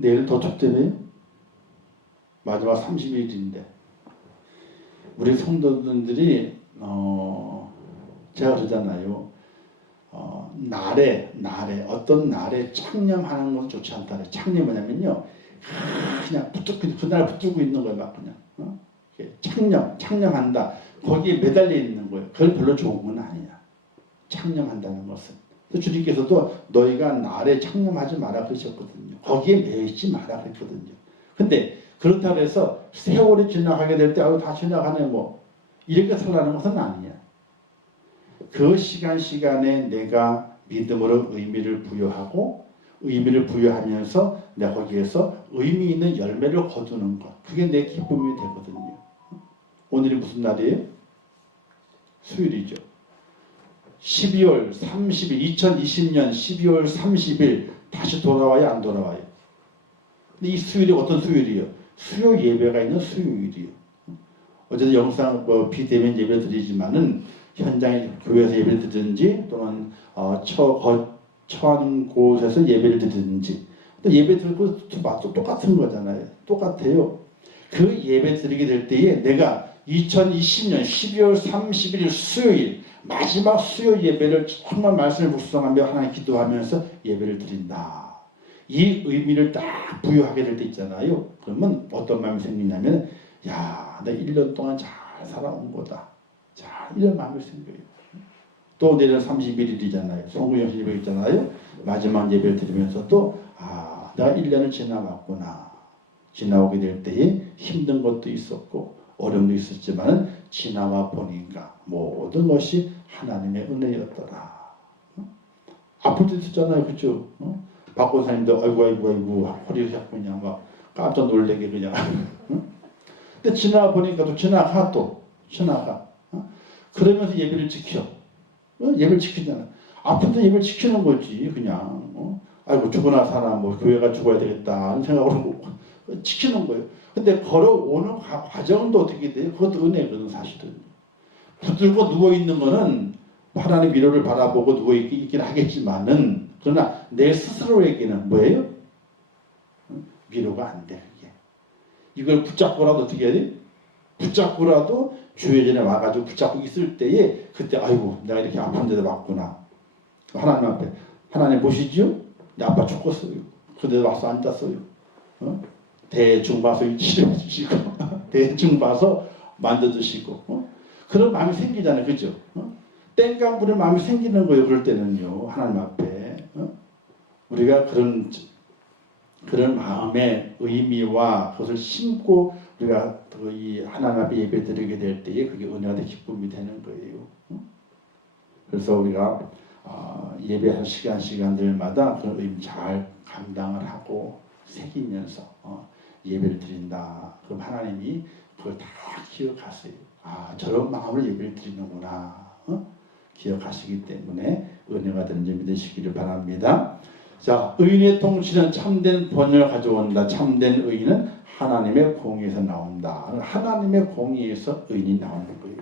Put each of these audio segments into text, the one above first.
내일 도축되네요. 마지막 30일인데 우리 성도들이 제가 그러잖아요. 날에 어떤 날에 창념하는 것은 좋지 않다. 창념이 뭐냐면요, 그냥 그날 붙들고 있는 거예요. 막 그냥 창념한다. 거기에 매달려 있는 거예요. 그건 별로 좋은 건 아니야. 창념한다는 것은. 주님께서도 너희가 날에 창념하지 마라 그러셨거든요. 거기에 매여 있지 마라 그랬거든요. 근데 그렇다고 해서 세월이 지나가게 될 때 다 지나가네 뭐 이렇게 살라는 것은 아니야. 그 시간에 내가 믿음으로 의미를 부여하고 의미를 부여하면서 내가 거기에서 의미 있는 열매를 거두는 것, 그게 내 기쁨이 되거든요. 오늘이 무슨 날이에요? 수요일이죠. 12월 30일 2020년 12월 30일 다시 돌아와요? 안 돌아와요? 근데 이 수요일이 어떤 수요일이에요? 수요 예배가 있는 수요일이에요. 어제도 영상 비대면 예배 드리지만은 현장에 교회에서 예배를 드리든지 또는 처한 곳에서 예배를 드리든지 또 예배 드리고 똑같은 거잖아요. 똑같아요. 그 예배 드리게 될 때에 내가 2020년 12월 30일 수요일 마지막 수요 예배를 정말 말씀을 묵상하며 하나님 기도하면서 예배를 드린다. 이 의미를 딱 부여하게 될 때 있잖아요. 그러면 어떤 마음이 생기냐면 야, 나 1년 동안 잘 살아온 거다. 자, 이런 마음이 생겨요. 또 내년 31일이잖아요. 송구영 예배 있잖아요. 마지막 예배를 드리면서 또 내가 1년을 지나왔구나. 지나오게 될 때에 힘든 것도 있었고 어려움도 있었지만 지나와 보니까 모든 것이 하나님의 은혜였더라. 아플 때 있었잖아요. 그죠? 박권사님도 아이고 허리 자꾸 그냥 막 깜짝 놀래게 그냥. 근데 지나와 보니까 또 지나가. 그러면서 예배를 지켜. 예배를 지키잖아. 아픈 데 예배를 지키는 거지 그냥. 아이고 죽으나 사나 뭐 교회가 죽어야 되겠다 하는 생각으로 지키는 거예요. 근데 걸어오는 과정도 어떻게 돼요? 그것도 은혜거든 사실은. 붙들고 누워있는 거는 하나님 위로를 바라보고 누워있긴 하겠지만은 그러나 내 스스로에게는 뭐예요? 위로가 안 돼. 그게. 이걸 붙잡고라도 어떻게 해야 돼? 붙잡고라도 주의 전에 와가지고 붙잡고 있을 때에 그때 아이고 내가 이렇게 아픈 데도 왔구나. 하나님 앞에 하나님 보시지요? 내 아빠 죽었어요. 그대로 와서 앉았어요. 대충 봐서 치료해 주시고 대충 봐서 만져주시고 그런 마음이 생기잖아요. 그죠? 땡깡 부릴 마음이 생기는 거예요. 그럴 때는요. 하나님 앞에 우리가 그런 마음의 의미와 그것을 심고 우리가 이 하나님 앞에 예배 드리게 될 때에 그게 은혜가 되 기쁨이 되는 거예요. 그래서 우리가 예배할 시간들마다 그런 의미 잘 감당을 하고 새기면서 예배를 드린다. 그럼 하나님이 그걸 다 기억하세요. 저런 마음으로 예배를 드리는구나. 기억하시기 때문에 은혜가 되는 점 믿으시기를 바랍니다. 자, 의인의 통치는 참된 번영을 가져온다. 참된 의인은 하나님의 공의에서 나온다. 하나님의 공의에서 의인이 나오는 거예요.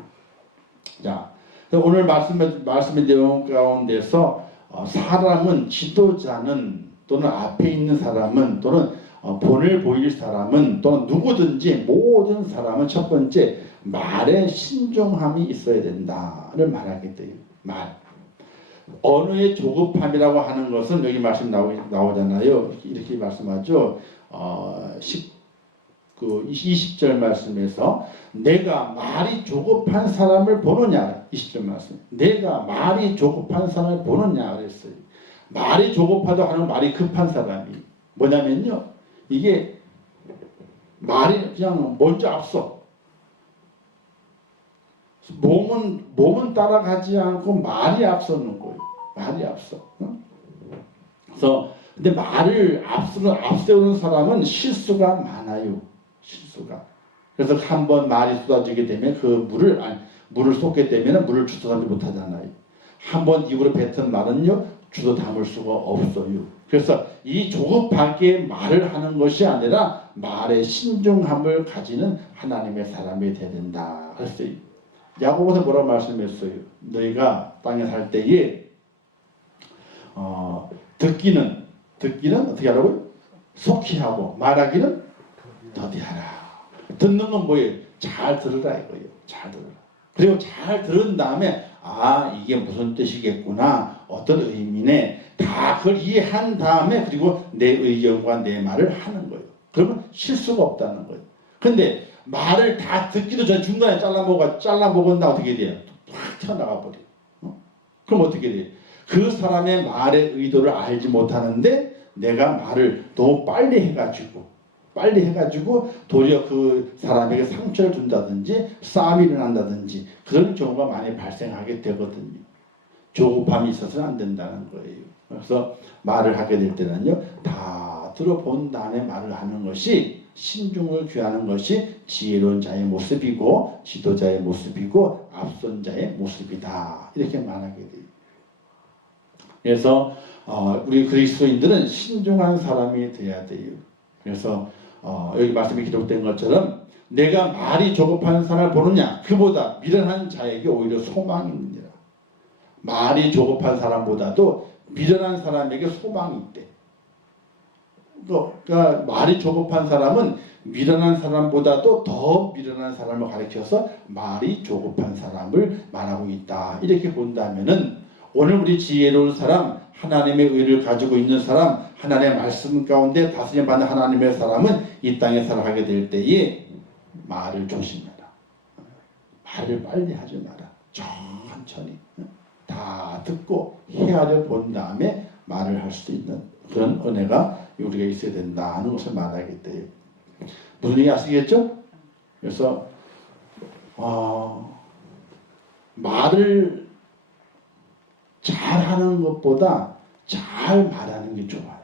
자, 오늘 말씀의 내용 가운데서 사람은 지도자는 또는 앞에 있는 사람은 또는 본을 보일 사람은 또는 누구든지 모든 사람은 첫 번째 말에 신중함이 있어야 된다를 말하게 돼요. 말. 언어의 조급함이라고 하는 것은 여기 말씀 나오잖아요. 이렇게 말씀하죠. 20절 말씀에서 내가 말이 조급한 사람을 보느냐. 20절 말씀. 내가 말이 조급한 사람을 보느냐 그랬어요. 말이 조급하다 하는 말이 급한 사람이 뭐냐면요. 이게 말이 그냥 먼저 앞서. 몸은 따라가지 않고 말이 앞서는 거예요. 말이 앞서. 그래서 근데 말을 앞세우는 사람은 실수가 많아요. 실수가. 그래서 한번 말이 쏟아지게 되면 그 물을 쏟게 되면 물을 주워담지 못하잖아요. 한번 입으로 뱉은 말은요 주워 담을 수가 없어요. 그래서 이 조급하게 말을 하는 것이 아니라 말에 신중함을 가지는 하나님의 사람이 되어야 된다. 그랬어요. 야고보서 뭐라고 말씀했어요? 너희가 땅에 살 때에 듣기는 어떻게 하라고요? 속히 하고 말하기는 더디하라. 듣는 건 뭐예요? 잘 들으라 이거예요. 잘 들으라. 그리고 잘 들은 다음에 이게 무슨 뜻이겠구나, 어떤 의미네, 다 그걸 이해한 다음에 그리고 내 의견과 내 말을 하는 거예요. 그러면 실수가 없다는 거예요. 근데 말을 다 듣기도 전에 중간에 잘라먹었나 어떻게 돼요? 확 튀어나가 버려요. 그럼 어떻게 돼요? 그 사람의 말의 의도를 알지 못하는데 내가 말을 너무 빨리 해가지고 도리어 그 사람에게 상처를 준다든지 싸움이 일어난다든지 그런 경우가 많이 발생하게 되거든요. 조급함이 있어서는 안 된다는 거예요. 그래서 말을 하게 될 때는요, 다 들어본 다음에 말을 하는 것이, 신중을 귀하는 것이 지혜로운 자의 모습이고 지도자의 모습이고 앞선 자의 모습이다, 이렇게 말하게 돼요. 그래서 우리 그리스도인들은 신중한 사람이 되어야 돼요. 그래서 여기 말씀이 기록된 것처럼 내가 말이 조급한 사람을 보느냐, 그보다 미련한 자에게 오히려 소망입니다. 말이 조급한 사람보다도 미련한 사람에게 소망이 있대. 그러니까 말이 조급한 사람은 미련한 사람보다도 더 미련한 사람을 가리켜서 말이 조급한 사람을 말하고 있다, 이렇게 본다면은 오늘 우리 지혜로운 사람, 하나님의 의를 가지고 있는 사람, 하나님의 말씀 가운데 다스림 받는 하나님의 사람은 이 땅에 살아가게 될 때에 말을 조심해라. 말을 빨리 하지 마라. 천천히 다 듣고 헤아려 본 다음에 말을 할 수 있는 그런 은혜가 우리가 있어야 된다는 것을 말하게 돼요. 무슨 얘기 아시겠죠? 그래서 말을 잘하는 것보다 잘 말하는 게 좋아요.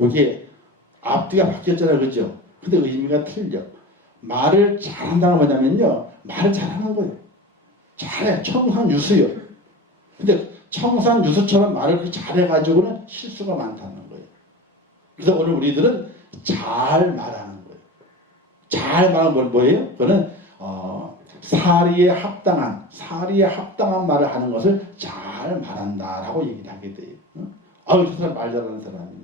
여기에 앞뒤가 바뀌었잖아요, 그죠? 근데 의미가 틀려. 말을 잘한다는 건 뭐냐면요, 말을 잘하는 거예요. 잘해. 청산유수요. 근데 청산유수처럼 말을 그렇게 잘해가지고는 실수가 많다는 거예요. 그래서 오늘 우리들은 잘 말하는 거예요. 잘 말하는 건 뭐예요? 그거는 사리에 합당한 말을 하는 것을 잘 말한다라고 얘기를 하게 돼요. 아유, 저 사람 말 잘하는 사람이네.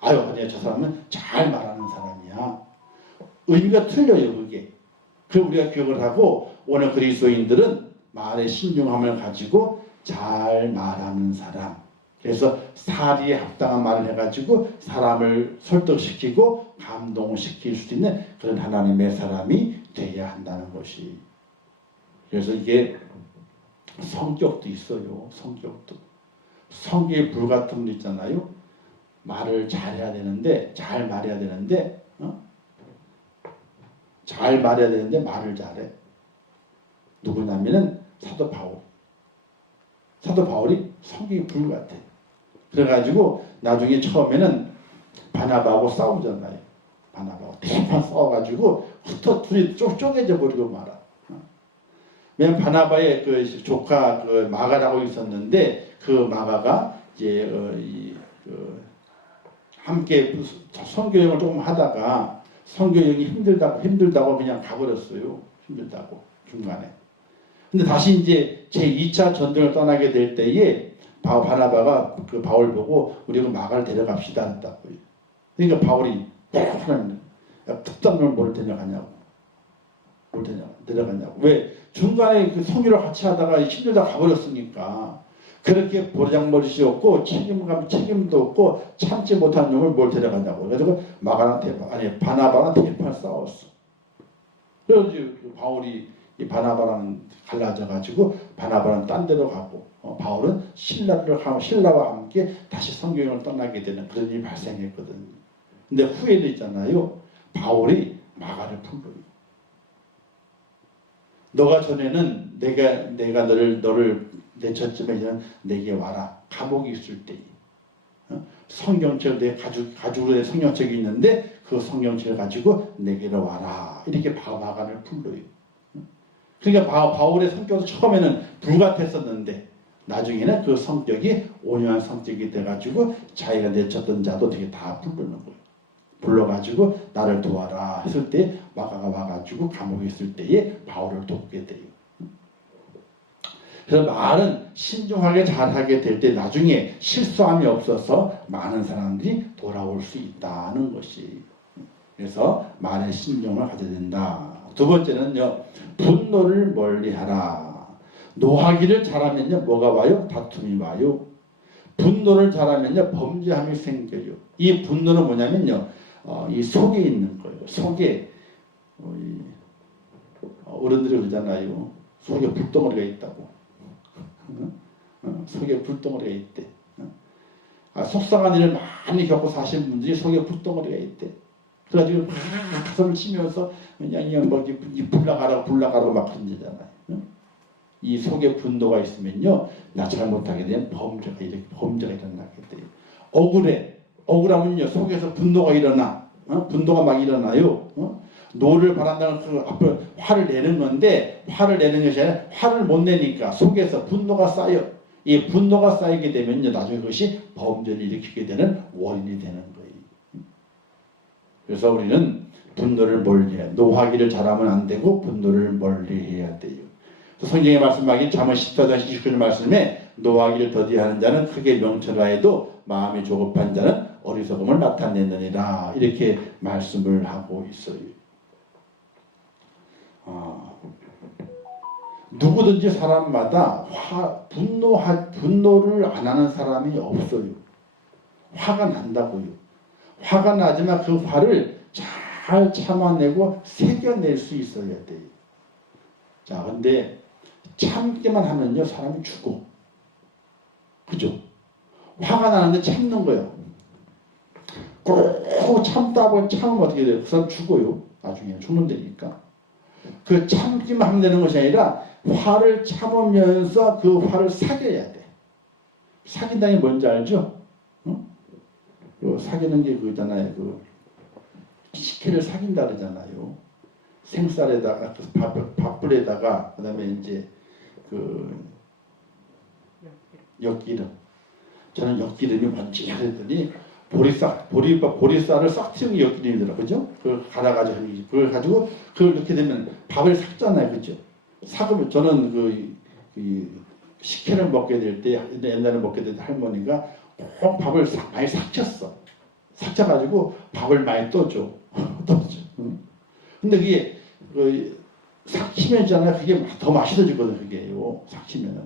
아유, 아니야, 저 사람은 잘 말하는 사람이야. 의미가 틀려요, 그게. 그걸 우리가 기억을 하고, 오늘 그리스도인들은 말의 신중함을 가지고 잘 말하는 사람. 그래서 사리에 합당한 말을 해가지고 사람을 설득시키고 감동시킬 수 있는 그런 하나님의 사람이 돼야 한다는 것이. 그래서 이게 성격도 있어요. 성격도. 성격에 불같은 분 있잖아요. 말을 잘해야 되는데, 잘 말해야 되는데, 잘 말해야 되는데 말을 잘해. 누구냐면은 사도 바울. 사도 바울이 성격이 불같아. 그래가지고 나중에 처음에는 바나바하고 싸우잖아요. 바나바하고 대판 싸워가지고 흩어 둘이 쪼개져 버리고 말아. 왜냐면 바나바의 그 조카 그 마가라고 있었는데 그 마가가 이제 함께 선교여행을 조금 하다가 선교여행이 힘들다고 그냥 가버렸어요. 힘들다고 중간에. 근데 다시 이제 제2차 전쟁을 떠나게 될 때에 바나바가 그 바울 보고 우리 그 마가를 데려갑시다 했다고요. 그러니까 바울이 하나님 특단을 뭘 데려가냐고. 데려가냐고. 왜? 중간에 그 성유를 같이 하다가 힘들다 가버렸으니까. 그렇게 보장머리씨였고 책임도 없고 참지 못한 놈을 뭘 데려가냐고. 그래서 바나바랑 대판 싸웠어. 그래서 바울이 이 바나바랑 갈라져가지고 바나바는 딴 데로 가고 바울은 신라와 함께 다시 선교여행을 떠나게 되는 그런 일이 발생했거든요. 근데 후에는 있잖아요. 바울이 마가를 품어요. 너가 전에는 내가 너를 내쳤지만 내게 와라. 감옥이 있을 때에 성경책 내 가죽으로 된 성경책이 있는데 그 성경책을 가지고 내게로 와라. 이렇게 마가를 불러요. 그러니까 바울의 성격도 처음에는 불같았었는데 나중에는 그 성격이 온유한 성격이 돼가지고 자기가 내쳤던 자도 되게 다 부르는 거예요. 불러가지고 나를 도와라 했을 때 마가가 와가지고 감옥에 있을 때에 바울을 돕게 돼요. 그래서 말은 신중하게 잘하게 될 때 나중에 실수함이 없어서 많은 사람들이 돌아올 수 있다는 것이. 그래서 말에 신중을 가져야 된다. 두 번째는요, 분노를 멀리하라. 노하기를 잘하면요, 뭐가 와요? 다툼이 와요. 분노를 잘하면요, 범죄함이 생겨요. 이 분노는 뭐냐면요, 이 속에 있는 거예요. 속에 어른들이 그러잖아요. 속에 불덩어리가 있다고. 속에 불덩어리가 있대. 속상한 일을 많이 겪고 사신 분들이 속에 불덩어리가 있대. 그래가지고 막 가슴을 치면서 그냥 뭐 불나가라고 막 그러잖아요. 이 속에 분노가 있으면요, 나 잘못하게 되면 범죄가 일어나게 돼요. 억울하면요, 속에서 분노가 일어나. 분노가 막 일어나요. 노를 바란다는 그 앞으로 화를 내는 건데, 화를 내는 것이 아니라 화를 못 내니까 속에서 분노가 쌓여. 이 분노가 쌓이게 되면요, 나중에 그것이 범죄를 일으키게 되는 원인이 되는 거예요. 그래서 우리는 분노를 멀리해야, 노하기를 잘하면 안 되고 분노를 멀리해야 돼요. 성경의 말씀하기 잠언 14장 29절 말씀에 노하기를 더디하는 자는 크게 명철하여도 마음이 조급한 자는 어리석음을 나타내느니라, 이렇게 말씀을 하고 있어요. 누구든지 사람마다 분노를 안 하는 사람이 없어요. 화가 난다고요. 화가 나지만 그 화를 잘 참아내고 새겨낼 수 있어야 돼요. 자, 근데 참기만 하면요, 사람이 죽어. 그죠? 화가 나는데 참는 거예요. 꼭 참으면 어떻게 돼요? 그 사람 죽어요. 나중에 죽는다니까. 그 참기만 하면 되는 것이 아니라 화를 참으면서 그 화를 사겨야 돼. 사귄다는 게 뭔지 알죠? 사귀는 게 그거잖아요. 식혜를 사귄다 그러잖아요. 생쌀에다가 밥불에다가 그다음에 이제 엿기름. 저는 엿기름이 뭔지 그랬더니 보리쌀을 싹 튀운 게 엿기름이더라, 그죠? 그걸 갈아가지고 그걸 가지고 그걸 넣게 되면 밥을 삭잖아요, 그죠? 삭으면 저는 식혜를 먹게 될 때, 옛날에 먹게 될 때 할머니가 꼭 밥을 많이 삭혔어. 삭혀가지고 밥을 많이 떠줘. 근데 그게 삭히면 있잖아요. 그게 더 맛있어지거든, 그게요. 삭히면은.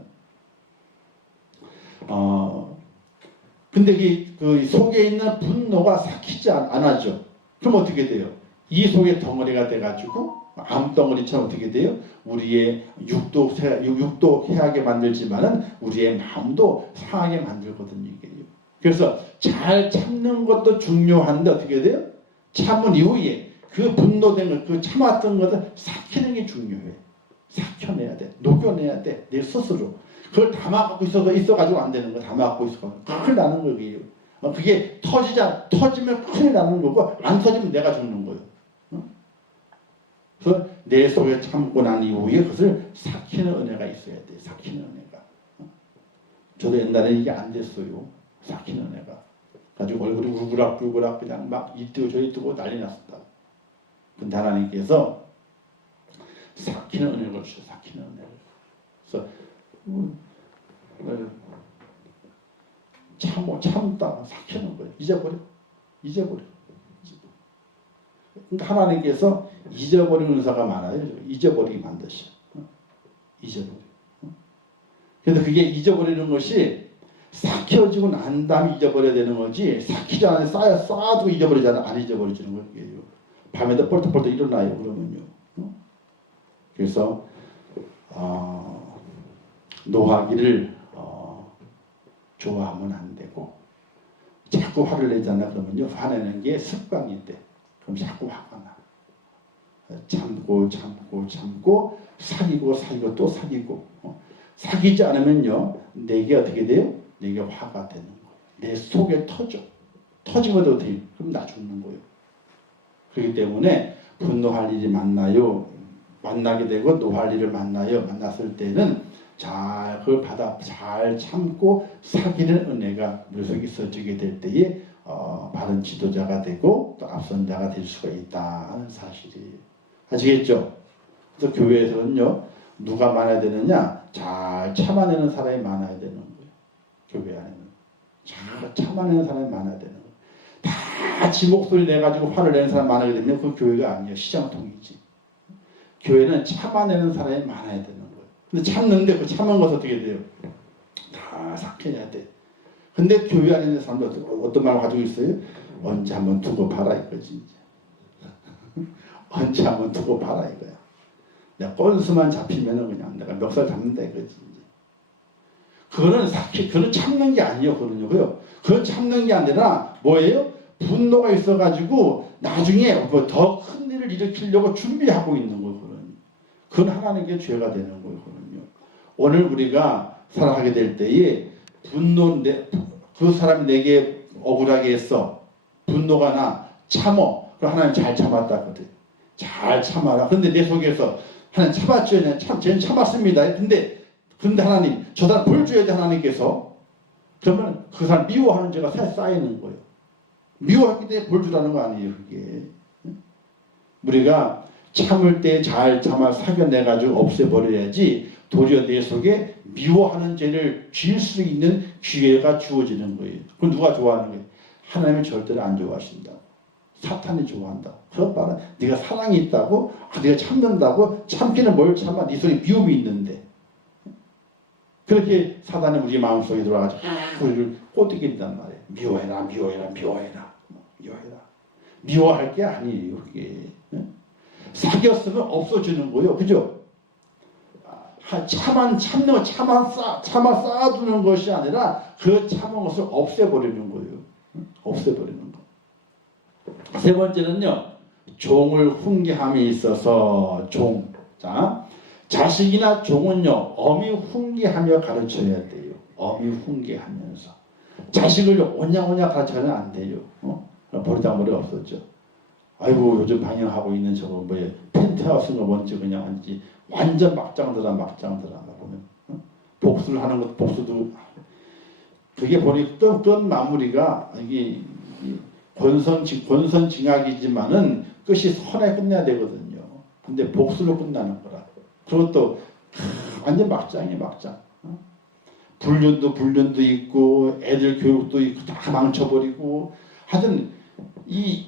근데 그 속에 있는 분노가 삭히지 않아죠. 그럼 어떻게 돼요? 이 속에 덩어리가 돼가지고 암덩어리처럼 어떻게 돼요? 우리의 육도 해하게 만들지만은 우리의 마음도 상하게 만들거든요, 이게요. 그래서 잘 참는 것도 중요한데 어떻게 돼요? 참은 이후에 그 분노된 것, 그 참았던 것을 삭히는 게 중요해. 삭혀내야 돼. 녹여내야 돼. 내 스스로. 그걸 담아갖고 있어가지고 안 되는 거. 담아갖고 있어가지고. 큰일 나는 거예요. 그게 터지면 큰일 나는 거고, 안 터지면 내가 죽는 거예요. 그래서 내 속에 참고 난 이후에 그것을 삭히는 은혜가 있어야 돼. 삭히는 은혜가. 저도 옛날에 이게 안 됐어요. 삭히는 은혜가. 가지고 얼굴이 우그락우그락 그냥 막 이뜨고 저리 뜨고 난리 났었다. 근데 하나님께서 삭히는 은혜를 주셔. 삭히는 은혜를. 그래서 참다 삭히는 거예요. 잊어버려. 그러니까 하나님께서 잊어버리는 은사가 많아요. 잊어버리게 만드셔. 잊어버려. 그래서 그게 잊어버리는 것이 삭혀지고 난 다음에 잊어버려야 되는 거지, 삭히지 않아서 쌓아두고 잊어버리잖아. 안 잊어버리지는 거예요. 밤에도 뻘떡뻘떡 일어나요, 그러면요. 그래서 노하기를 좋아하면 안 되고, 자꾸 화를 내잖아. 그러면요, 화내는 게 습관이 돼. 그럼 자꾸 화가 나. 참고 사귀고 또 사귀고. 사귀지 않으면요, 내게 어떻게 돼요? 내게 화가 되는 거예요. 내 속에 터져. 터지면 어떻게 돼요? 그럼 나 죽는 거예요. 그렇기 때문에 분노할 일이 만나게 되고 노할 일을 만났을 때는 그걸 잘 참고 사귀는 은혜가 우리 속에 있어지게 될 때에 바른 지도자가 되고 또 앞선 자가 될 수가 있다 하는 사실이에요. 아시겠죠? 그래서 교회에서는요, 누가 많아야 되느냐? 잘 참아내는 사람이 많아야 되는 거예요. 교회 안에는 잘 참아내는 사람이 많아야 되는 거예요. 다 지 목소리 내가지고 화를 내는 사람 많아야 되면 그건 교회가 아니에요. 시장통이지. 교회는 참아내는 사람이 많아야 되는 거예요. 근데 참는데 그 참은 것은 어떻게 돼요? 다 삭혀내야 돼. 근데 교회 안에 있는 사람들 어떤 말을 가지고 있어요? 언제 한번 두고 봐라 이거지. 이제. 언제 한번 두고 봐라 이거야. 내가 건수만 잡히면은 그냥 내가 멱살 잡는다 이거지. 그거는 참는 게 아니에요. 그건 참는 게 아니라 뭐예요? 분노가 있어가지고 나중에 뭐 더 큰 일을 일으키려고 준비하고 있는 거거든요. 그건 하나님께 죄가 되는 거거든요. 오늘 우리가 살아가게 될 때에 분노인데 그 사람이 내게 억울하게 했어. 분노가 나. 참어. 그럼 하나님 잘 참았다거든. 잘 참아라. 근데 내 속에서 하나님 참았죠. 쟤는 참았습니다. 근데 하나님 저 사람 벌 줘야 돼 하나님께서. 그러면 그 사람 미워하는 죄가 쌓이는 거예요. 미워하기 때문에 벌 주라는 거 아니에요. 그게. 우리가 참을 때 잘 참아 사겨내가지고 없애버려야지 도리어 내 속에 미워하는 죄를 지을 수 있는 기회가 주어지는 거예요. 그럼 누가 좋아하는 거예요? 하나님은 절대로 안 좋아하신다. 사탄이 좋아한다. 그것 봐라. 네가 사랑이 있다고? 네가 참는다고? 참기는 뭘 참아? 네 속에 미움이 있는데. 그렇게 사단이 우리 마음속에 들어와가지고 우리를 꼬드긴단 말이에요. 미워해라, 미워해라, 미워해라, 미워해라. 미워할 게 아니에요. 그게. 사귀었으면 없어지는 거예요. 그죠? 참아 쌓아두는 것이 아니라 그 참은 것을 없애버리는 거예요. 없애버리는 거. 세 번째는요. 종을 훈계함에 있어서 종. 자, 자식이나 종은요. 엄히 훈계하며 가르쳐야 돼요. 엄히 훈계하면서. 자식을 오냐오냐 가르쳐는 안 돼요. 버리장머리 없었죠. 아이고 요즘 방영하고 있는 저거 뭐예요. 펜트하우스가 뭔지 그냥 한지 완전 막장들아 보면 복수를 하는 것도 복수도 그게 보니 끝 마무리가 이게 권선징악이지만은 끝이 선에 끝내야 되거든요. 근데 복수로 끝나는 거라. 그것도 완전 막장이에요. 막장. 불륜도 있고 애들 교육도 있고 다 망쳐버리고 하여튼 이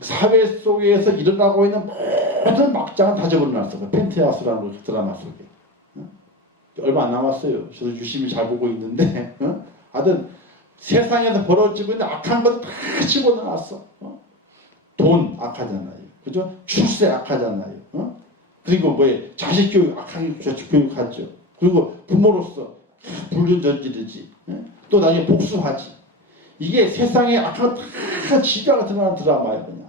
사회 속에서 일어나고 있는 모든 막장은 다 적어놨어. 그 펜트하우스라는 그 드라마 속에. 얼마 안 남았어요. 저도 유심히 잘 보고 있는데 하여튼 세상에서 벌어지고 있는 악한 것 다 집어넣어놨어. 돈 악하잖아요. 그죠? 출세 악하잖아요. 그리고 뭐에 자식 교육 악하게 자식 교육하죠. 그리고 부모로서 불륜 저지르지. 또 나중에 복수하지. 이게 세상에 악한 다 지가 드러나는 드라마예요. 그냥.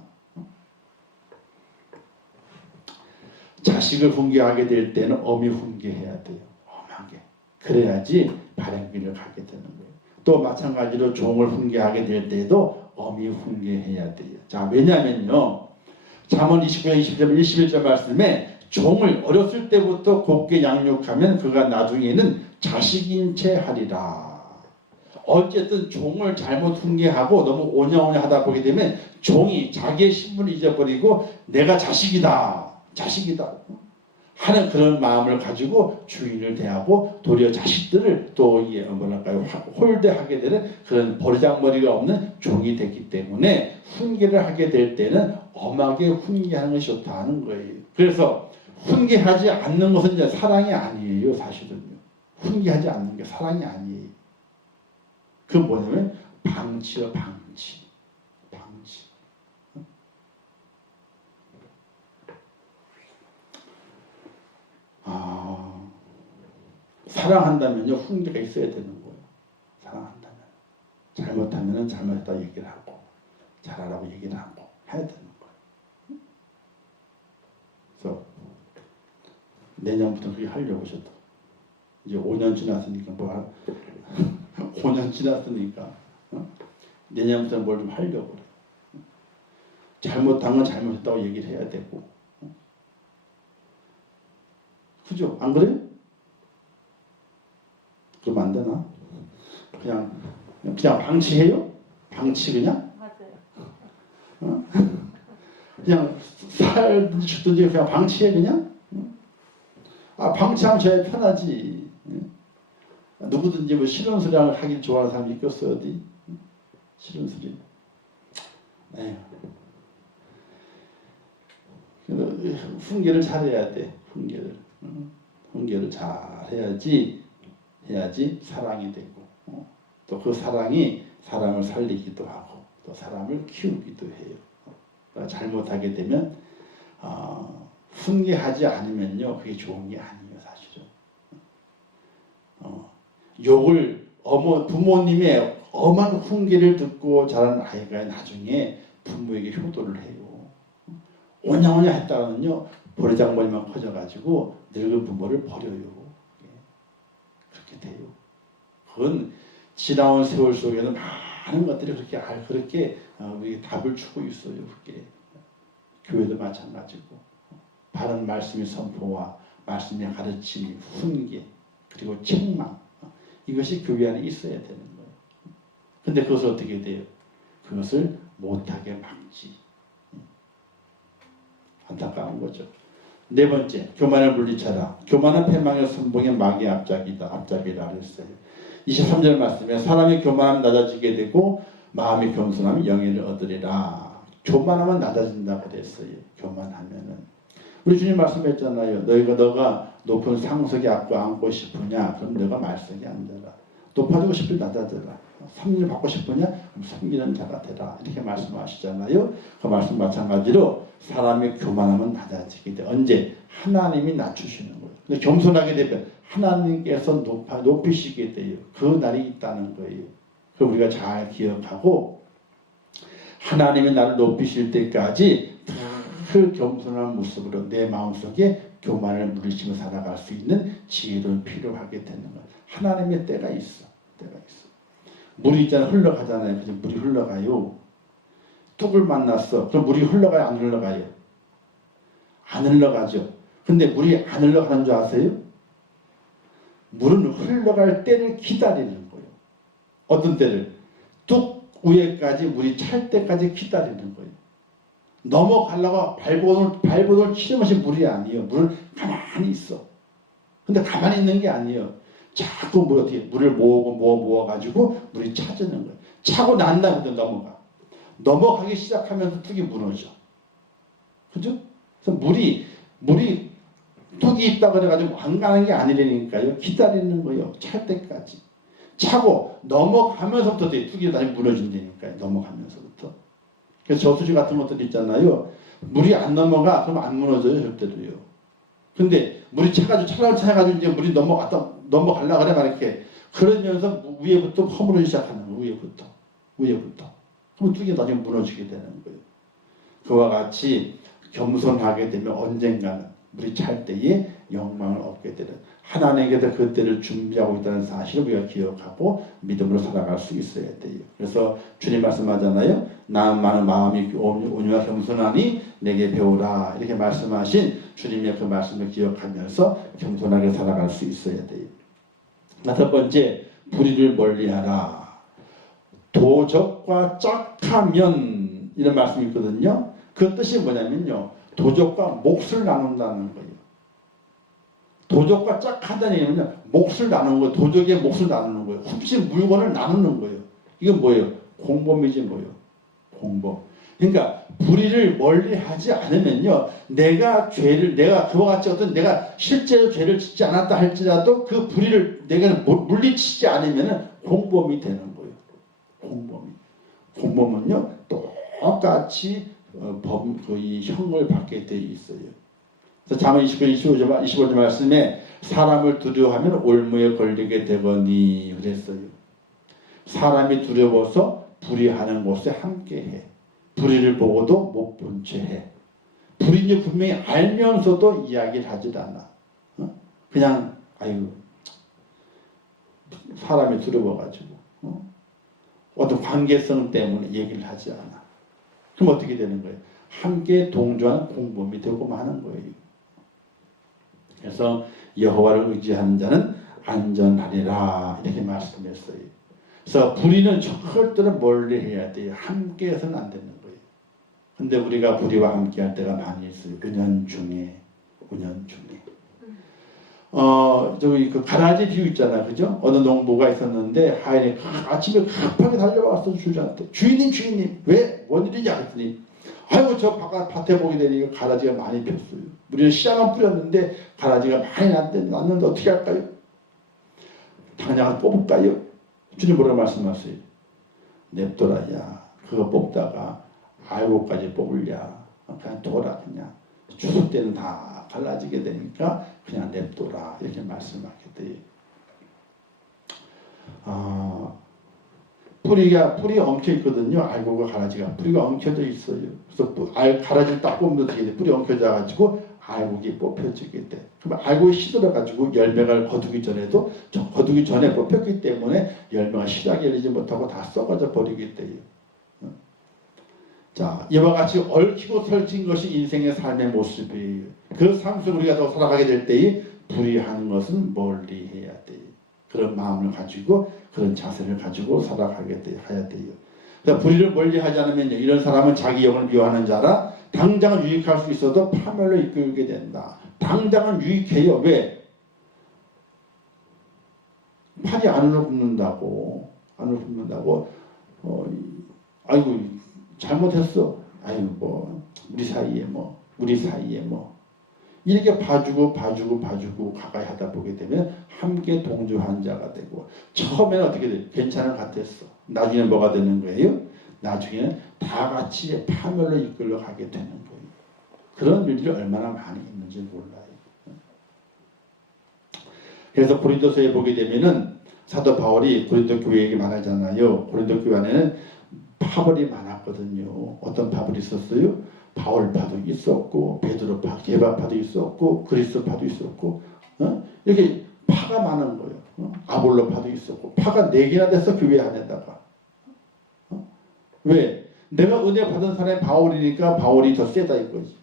자식을 훈계하게 될 때는 엄히 훈계해야 돼요. 엄하게. 그래야지 바른 길을 가게 되는 거예요. 또 마찬가지로 종을 훈계하게 될 때도 엄히 훈계해야 돼요. 자, 왜냐면요. 잠언 29장 21절 말씀에 종을 어렸을 때부터 곱게 양육하면 그가 나중에는 자식인 채 하리라. 어쨌든 종을 잘못 훈계하고 너무 오냐오냐 하다 보게 되면 종이 자기의 신분을 잊어버리고 내가 자식이다 하는 그런 마음을 가지고 주인을 대하고 도리어 자식들을 또 홀대하게 되는 그런 버르장머리가 없는 종이 됐기 때문에 훈계를 하게 될 때는 엄하게 훈계하는 것이 좋다는 거예요. 그래서 훈계하지 않는 것은 이제 사랑이 아니에요. 사실은요. 훈계하지 않는 게 사랑이 아니에요. 그건 뭐냐면 방치요. 방치. 사랑한다면요. 훈계가 있어야 되는 거예요. 사랑한다면. 잘못하면 잘못했다고 얘기를 하고 잘하라고 얘기를 하고 해야 되는 거예요. 그래서 내년부터 그렇게 하려고 저도. 이제 5년 지났으니까 5년 지났으니까 내년부터 뭘 좀 하려고 그래. 잘못한 건 잘못했다고 얘기를 해야 되고. 그죠? 안 그래요? 그러면 안 되나? 그냥 방치해요? 방치 그냥? 맞아요. 그냥 살든지 죽든지 그냥 방치해 그냥? 방치하면 제일 편하지. 누구든지 뭐 싫은 소리 하길 좋아하는 사람이 있겠어 어디? 싫은 소리. 에휴. 훈계를 잘해야 돼. 훈계를 잘해야지 사랑이 되고 또 그 사랑이 사람을 살리기도 하고 또 사람을 키우기도 해요. 잘못하게 되면 훈계하지 않으면요 그게 좋은 게 아니에요 사실은. 욕을 부모님의 엄한 훈계를 듣고 자란 아이가 나중에 부모에게 효도를 해요. 오냐오냐 했다가는요 버리장머리만 커져가지고 늙은 부모를 버려요. 그렇게 돼요. 그건 지나온 세월 속에는 많은 것들이 그렇게 우리 답을 주고 있어요. 그게 교회도 마찬가지고 바른 말씀의 선포와 말씀의 가르침이 훈계 그리고 책망 이것이 교회 안에 있어야 되는 거예요. 근데 그것을 어떻게 돼요? 그것을 못하게 막지. 안타까운 거죠. 네 번째, 교만을 물리쳐라. 교만은 패망의 선봉의 마귀의 앞잡이라 그랬어요. 23절 말씀에 사람이 교만하면 낮아지게 되고 마음이 겸손하면 영예를 얻으리라. 교만하면 낮아진다 그랬어요. 교만하면은 우리 주님 말씀했잖아요. 너가 높은 상석에 앉고 싶으냐? 그럼 너가 말석에 앉아라. 높아지고 싶으면 낮아져라. 섬기를 받고 싶으냐? 그럼 섬기는 자가 되라. 이렇게 말씀하시잖아요. 그 말씀 마찬가지로 사람이 교만하면 낮아지게 돼. 언제? 하나님이 낮추시는 거예요. 근데 겸손하게 되면 하나님께서 높이시게 돼요. 그 날이 있다는 거예요. 그걸 우리가 잘 기억하고 하나님이 나를 높이실 때까지 그 겸손한 모습으로 내 마음속에 교만을 물리치며 살아갈 수 있는 지혜를 필요하게 되는 거예요. 하나님의 때가 있어. 물이 있잖아요. 흘러가잖아요. 그래서 물이 흘러가요. 뚝을 만났어. 그럼 물이 흘러가요? 안 흘러가요? 안 흘러가죠. 근데 물이 안 흘러가는 줄 아세요? 물은 흘러갈 때를 기다리는 거예요. 어떤 때를? 뚝 위에까지 물이 찰 때까지 기다리는 거예요. 넘어가려고 발버둥을 치려면서 물이 아니에요. 물은 가만히 있어. 근데 가만히 있는 게 아니에요. 자꾸 물을 모아가지고 물이 차지는 거예요. 차고 난 다음부터 넘어가기 시작하면서 뚝이 무너져. 그죠? 그래서 물이 뚝이 있다 그래가지고 안 가는 게 아니라니까요. 기다리는 거예요. 찰 때까지. 차고 넘어가면서부터 뚝이 다시 무너진다니까요. 넘어가면서부터. 그래서 저수지 같은 것들 있잖아요. 물이 안 넘어가 그럼 안 무너져요. 절대로요. 근데 물이 차가지고 이제 물이 넘어가려고 그래 막 이렇게 그러면서 위에부터 허물어지기 시작하는 거예요. 위에부터. 그럼 뚝이 나중에 무너지게 되는 거예요. 그와 같이 겸손하게 되면 언젠가는 물이 찰 때에 영광을 얻게 되는 하나님께서 그 때를 준비하고 있다는 사실을 우리가 기억하고 믿음으로 살아갈 수 있어야 돼요. 그래서 주님 말씀하잖아요. 나는 마음이 온유와 겸손하니 내게 배우라. 이렇게 말씀하신 주님의 그 말씀을 기억하면서 겸손하게 살아갈 수 있어야 돼요. 다섯 번째, 불의를 멀리하라. 도적과 짝하면 이런 말씀이 있거든요. 그 뜻이 뭐냐면요. 도적과 몫을 나눈다는 거예요. 도적과 짝하다는 얘기는 몫을 나누는 거예요. 도적의 몫을 나누는 거예요. 흡식 물건을 나누는 거예요. 이건 뭐예요? 공범이지 뭐예요? 공범. 그러니까 불의를 멀리하지 않으면요. 내가 그와 같이 내가 실제로 죄를 짓지 않았다 할지라도 그 불의를 내가 물리치지 않으면 공범이 되는 거예요. 공범은요. 똑같이 이 형을 받게 돼 있어요. 그래서 잠언 29장 25절 말씀에 사람을 두려워하면 올무에 걸리게 되거니 그랬어요. 사람이 두려워서 불의하는 곳에 함께해. 불의를 보고도 못 본 채 해. 불의인지 분명히 알면서도 이야기를 하질 않아. 그냥 사람이 두려워가지고 어떤 관계성 때문에 얘기를 하지 않아. 그럼 어떻게 되는 거예요? 함께 동조하는 공범이 되고 마는 거예요. 그래서 여호와를 의지하는 자는 안전하리라 이렇게 말씀했어요. 그래서 불의는 절대로 멀리 해야 돼요. 함께 해서는 안 되는 거예요. 근데 우리가 불의와 함께 할 때가 많이 있어요. 은연중에. 저기 그 가라지 비유 있잖아, 그죠? 어느 농부가 있었는데 하인이 아침에 급하게 달려왔어 주인한테. 주인님, 왜? 뭔 일이냐 했더니, 아이고 저 바깥 밭에 보게 되니 가라지가 많이 폈어요. 우리는 씨앗만 뿌렸는데 가라지가 많이 났는데 어떻게 할까요? 당장을 뽑을까요? 주님 뭐라고 말씀하세요? 냅둬라야. 그거 뽑다가 알고까지 뽑으랴. 그냥 둬라 그냥. 추수 때는 다 갈라지게 되니까 그냥 냅둬라. 이렇게 말씀하겠대요. 뿌리가 엉켜 있거든요. 알고가 가라지가 뿌리가 엉켜져 있어요. 그래서 가라지를 딱 뽑으면 어떻게 돼? 뿌리 엉켜져 가지고 알곡이 뽑혀지게 돼. 그럼 알곡이 시들어 가지고 열매가 거두기 전에도 거두기 전에 뽑혔기 때문에 열매가 시작이 열리지 못하고 다 썩어져 버리게 돼요. 자, 이와 같이 얽히고 설친 것이 인생의 삶의 모습이에요. 그 삶 속에 우리가 더 살아가게 될 때에 불의하는 것은 멀리 해야 돼요. 그런 마음을 가지고 그런 자세를 가지고 살아가게 해야 돼요. 그러니까 불의를 멀리 하지 않으면 이런 사람은 자기 영을 미워하는 자라 당장은 유익할 수 있어도 파멸로 이끌게 된다. 당장은 유익해요. 왜? 팔이 안으로 굽는다고. 안으로 굽는다고. 아이고 잘못했어. 아이고 뭐 우리 사이에 뭐 이렇게 봐주고 가까이 하다 보게 되면 함께 동조한 자가 되고 처음에는 어떻게 돼? 괜찮은 것 같았어. 나중에는 뭐가 되는 거예요? 나중에는 다 같이 파멸로 이끌려 가게 되는 거예요. 그런 일들이 얼마나 많이 있는지 몰라요. 그래서 고린도서에 보게 되면은 사도 바울이 고린도 교회에게 말하잖아요. 고린도 교회 안에는 파벌이 많았거든요. 어떤 파벌이 있었어요? 바울파도 있었고 베드로파, 게바파도 있었고 그리스도파도 있었고 이렇게 파가 많은 거예요. 아볼로파도 있었고 파가 4개나 됐어 교회 안에다가. 왜? 내가 은혜 받은 사람이 바울이니까 바울이 더 세다 이거지.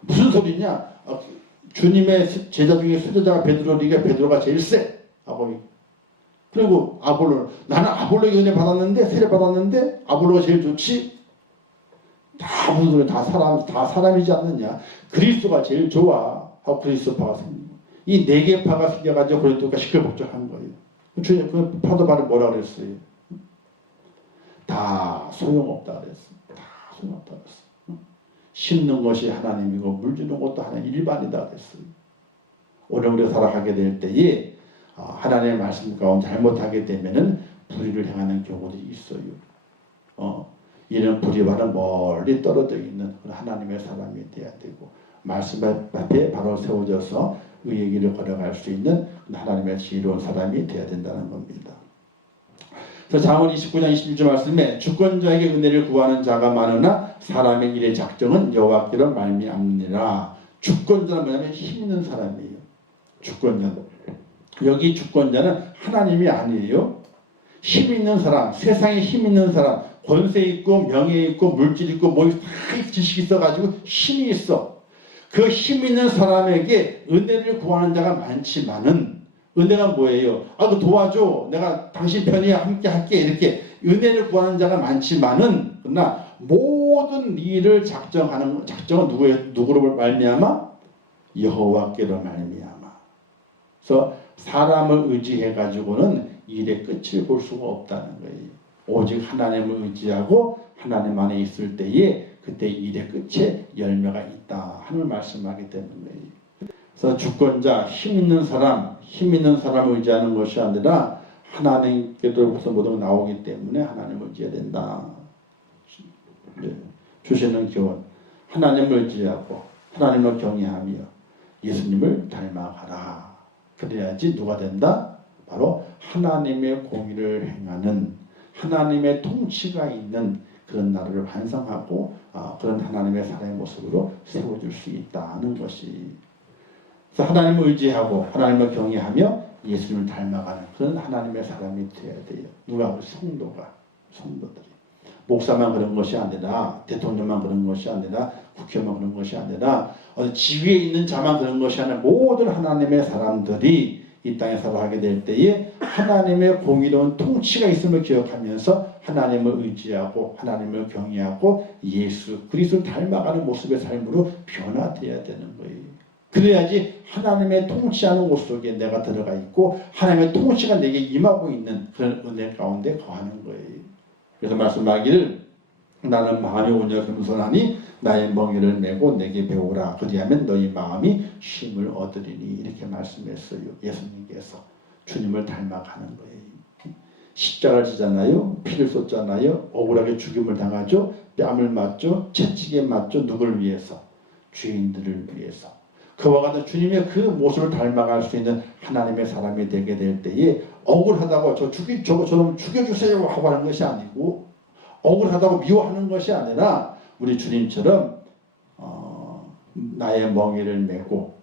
무슨 소리냐? 주님의 제자 중에 수제자가 베드로니까 베드로가 제일 세. 아볼로. 그리고 아볼로는 나는 아볼로에게 은혜 받았는데 세례 받았는데 아볼로가 제일 좋지. 다 무슨 소리 다 사람이지 않느냐. 그리스도가 제일 좋아 하고 그리스도파가 생긴 거예요. 이 4개 파가 생겨가지고 그리스도가 시끌벅적한 거예요. 주님 그 파도 말을 뭐라 그랬어요? 다 소용없다 그랬어. 다 소용없다 그랬어. 심는 것이 하나님이고 물주는 것도 하나님 일반이다 그랬어요. 오늘 우리가 살아가게 될 때에 하나님의 말씀 가운데 잘못하게 되면은 불의를 행하는 경우도 있어요. 이런 불의와는 멀리 떨어져 있는 하나님의 사람이 되어야 되고 말씀 앞에 바로 세워져서 의의 길을 걸어갈 수 있는 하나님의 지혜로운 사람이 되어야 된다는 겁니다. 그래서 잠언 29장 21절 말씀에 주권자에게 은혜를 구하는 자가 많으나 사람의 일의 작정은 여호와께로 말미암느니라. 주권자는 뭐냐면 힘 있는 사람이에요. 주권자는. 여기 주권자는 하나님이 아니에요. 힘 있는 사람, 세상에 힘 있는 사람, 권세 있고 명예 있고 물질 있고 뭐 다 지식이 있어가지고 힘이 있어. 그 힘 있는 사람에게 은혜를 구하는 자가 많지만은 은혜가 뭐예요? 그 도와줘. 내가 당신 편에 함께 할게. 이렇게 은혜를 구하는 자가 많지만은 그러나 모든 일을 작정은 누구로 말미암아? 여호와께로 말미암아. 그래서 사람을 의지해 가지고는 일의 끝을 볼 수가 없다는 거예요. 오직 하나님을 의지하고 하나님 안에 있을 때에 그때 일의 끝에 열매가 있다 하는 말씀하기 때문에. 그래서 주권자, 힘 있는 사람을 의지하는 것이 아니라 하나님께로부터 모든 게 나오기 때문에 하나님을 의지해야 된다. 주시는 교훈. 하나님을 의지하고 하나님을 경외하며 예수님을 닮아가라. 그래야지 누가 된다? 바로 하나님의 공의를 행하는 하나님의 통치가 있는 그런 나라를 완성하고 그런 하나님의 사람의 모습으로 세워줄 수 있다는 것이. 그래서 하나님을 의지하고 하나님을 경외하며 예수님을 닮아가는 그런 하나님의 사람이 되어야 돼요. 누가? 우리 성도들이. 목사만 그런 것이 아니라 대통령만 그런 것이 아니라 국회만 그런 것이 아니라 지위에 있는 자만 그런 것이 아니라 모든 하나님의 사람들이 이 땅에 살아가게 될 때에 하나님의 공의로운 통치가 있음을 기억하면서 하나님을 의지하고 하나님을 경외하고 예수 그리스도를 닮아가는 모습의 삶으로 변화되어야 되는 거예요. 그래야지 하나님의 통치하는 곳 속에 내가 들어가 있고 하나님의 통치가 내게 임하고 있는 그런 은혜 가운데 거하는 거예요. 그래서 말씀하기를 나는 마음이 온유하고 겸손하니 나의 멍에를 메고 내게 배우라. 그리하면 너희 마음이 쉼을 얻으리니. 이렇게 말씀했어요. 예수님께서 주님을 닮아가는 거예요. 십자가를 지잖아요. 피를 쏟잖아요. 억울하게 죽임을 당하죠. 뺨을 맞죠. 채찍에 맞죠. 누구를 위해서? 죄인들을 위해서. 그와 같은 주님의 그 모습을 닮아갈 수 있는 하나님의 사람이 되게 될 때에 억울하다고 저처럼 죽여주세요 하고 하는 것이 아니고 억울하다고 미워하는 것이 아니라 우리 주님처럼 나의 멍에를 메고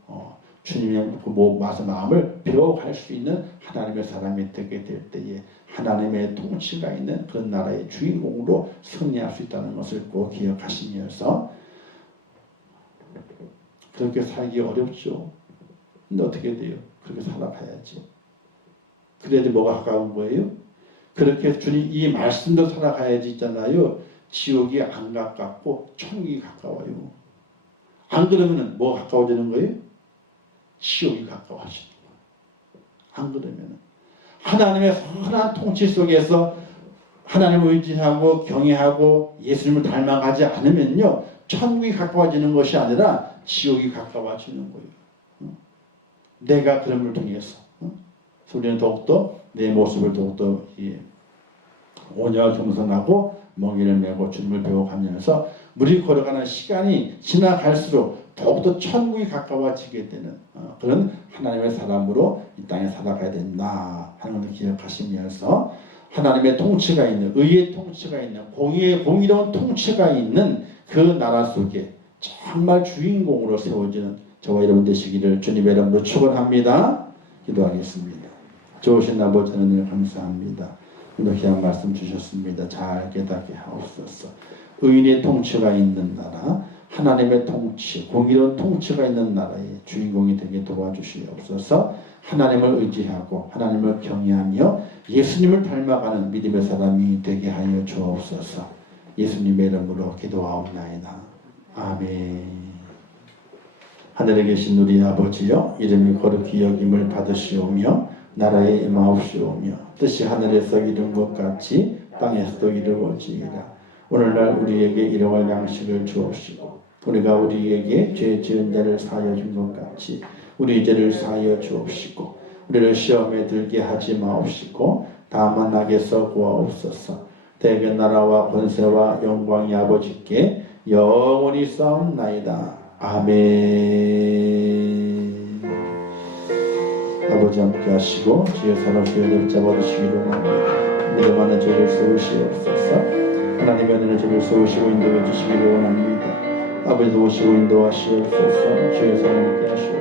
주님의 그 마음을 배워갈 수 있는 하나님의 사람이 되게 될 때에 하나님의 통치가 있는 그런 나라의 주인공으로 승리할 수 있다는 것을 꼭 기억하시면서 그렇게 살기 어렵죠. 근데 어떻게 돼요? 그렇게 살아가야지. 그래야지 뭐가 가까운 거예요? 그렇게 주님 이 말씀도 살아가야지 있잖아요. 지옥이 안 가깝고 천국이 가까워요. 안 그러면은 뭐가 가까워지는 거예요? 지옥이 가까워지는 거예요. 안 그러면은 하나님의 선한 통치 속에서 하나님을 의지하고 경외하고 예수님을 닮아가지 않으면요 천국이 가까워지는 것이 아니라 지옥이 가까워지는 거예요. 내가 그런 걸 통해서 우리는 더욱더 내 모습을 더욱더 온유하고 겸손하고 멍에를 메고 주님을 배워가면서 우리 걸어가는 시간이 지나갈수록 더욱더 천국이 가까워지게 되는 그런 하나님의 사람으로 이 땅에 살아가야 된다 하는 것을 기억하시면서 하나님의 통치가 있는 의의 통치가 있는 공의로운 통치가 있는 그 나라 속에 정말 주인공으로 세워지는 저와 여러분 되시기를 주님의 이름으로 축원합니다. 기도하겠습니다. 좋으신 아버지 하나님 감사합니다. 이렇게 한 말씀 주셨습니다. 잘 깨닫게 하옵소서. 의인의 통치가 있는 나라, 하나님의 통치, 공의로운 통치가 있는 나라의 주인공이 되게 도와주시옵소서. 하나님을 의지하고 하나님을 경외하며 예수님을 닮아가는 믿음의 사람이 되게 하여 주옵소서. 예수님의 이름으로 기도하옵나이다. 아멘. 하늘에 계신 우리 아버지여, 이름이 거룩히 여김을 받으시오며 나라에 임하옵시오며 뜻이 하늘에서 이룬 것 같이 땅에서도 이루어지이다. 오늘날 우리에게 일용할 양식을 주옵시고 우리가 우리에게 죄 지은 자를 사하여 준 것 같이 우리 죄를 사하여 주옵시고 우리를 시험에 들게 하지 마옵시고 다만 악에서 구하옵소서. 대개 나라와 권세와 영광이 아버지께 영원히 싸움나이다. 아멘. 아버지 함께 하시고 주의 사랑 주의 잡아주시기로 원합니다. 믿음 안에 저를 세우시옵소서. 하나님의 은혜를 저를 세우시고 인도해 주시기로 원합니다. 아버지도 오시고 인도하시옵소서. 주의 사랑 함께 하시옵소서.